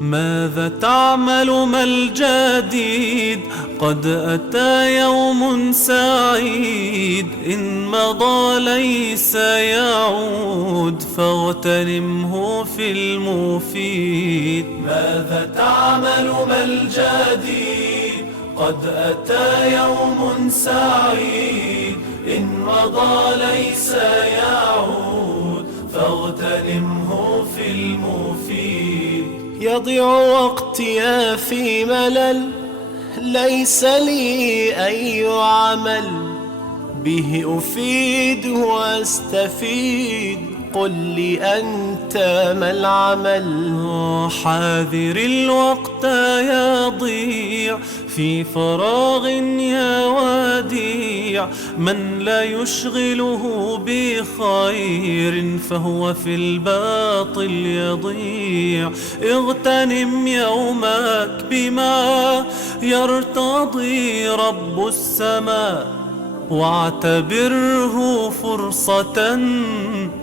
ماذا تعمل ما الجديد؟ قد أتى يوم سعيد، إن مضى ليس يعود، فاغتنمه في المفيد. ماذا تعمل ما الجديد؟ قد أتى يوم سعيد، إن مضى ليس يعود، فاغتنمه في المفيد. يضيع وقتي في ملل، ليس لي أي عمل به أفيد وأستفيد. قل لي أنت ما العمل؟ حاذر الوقت يضيع في فراغ يا وديع، من لا يشغله بخير فهو في الباطل يضيع. اغتنم يومك بما يرتضي رب السماء، واعتبره فرصة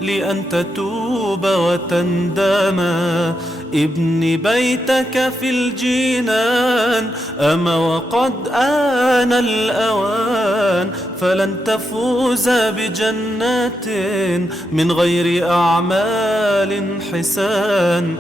لأن تتوب وتندما. ابن بيتك في الجنان، أما وقد آن الأوان، فلن تفوز بجنات من غير أعمال حسان.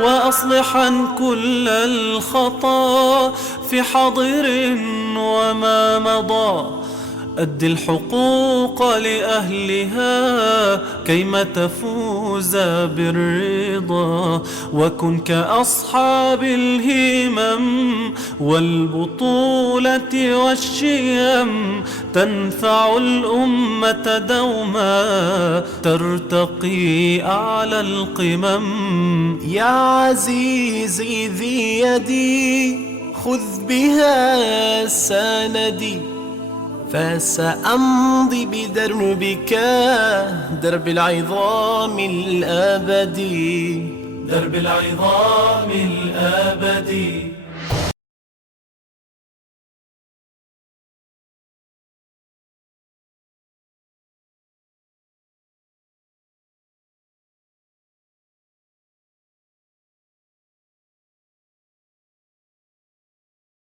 وأصلحا كل الخطا في حاضر وما مضى، أد الحقوق لأهلها كيما تفوز بالرضا. وكن كأصحاب الهمم والبطولة والشيم، تنفع الأمة دوما، ترتقي أعلى القمم. يا عزيزي ذي يدي، خذ بها سندي، فسأمضي بدربك درب العظام الأبدي. درب العظام الأبدي.